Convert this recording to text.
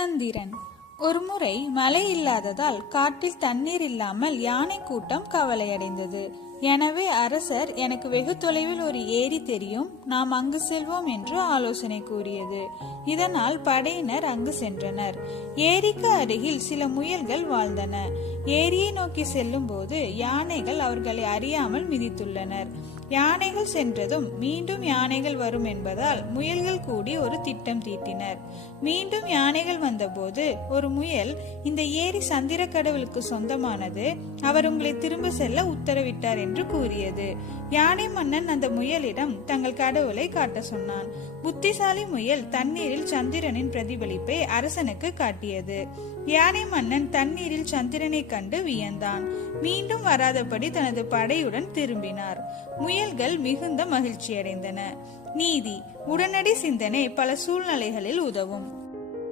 சந்திரன். ஒருமுறை மழை இல்லாததால் காட்டில் தண்ணீர் இல்லாமல் யானை கூட்டம் கவலையடைந்தது. எனவே அரசர், எனக்கு வெகு தொலைவில் ஒரு ஏரி தெரியும், நாம் அங்கு செல்வோம் என்று ஆலோசனை கூறியது. இதனால் படையினர் அங்கு சென்றனர். ஏரிக்கு அருகில் சில முயல்கள் வாழ்ந்தன. ஏரியை நோக்கி செல்லும் போது யானைகள் அவர்களை அறியாமல் மிதித்துள்ளனர். யானைகள் சென்றதும் மீண்டும் யானைகள் வரும் என்பதால் முயல்கள் கூடி ஒரு திட்டம் தீட்டினர். மீண்டும் யானைகள் வந்தபோது ஒரு முயல், இந்த ஏரி சந்திர கடவுளுக்கு சொந்தமானது, அவர் உங்களை திரும்ப செல்ல உத்தரவிட்டார் என்று கூறியது. யானை மன்னன் அந்த முயலிடம் தங்கள் கடவுளை காட்ட சொன்னான். புத்திசாலி முயல் தண்ணீரில் சந்திரனின் பிரதிபலிப்பை அரசனுக்கு காட்டியது. யானை மன்னன் தண்ணீரில் சந்திரனை கண்டு வியந்தான். மீண்டும் வராதபடி தனது படையுடன் திரும்பினார். முயல்கள் மிகுந்த மகிழ்ச்சியடைந்தன. நீதி. உடனடி சிந்தனை பல சூழ்நிலைகளில் உதவும்.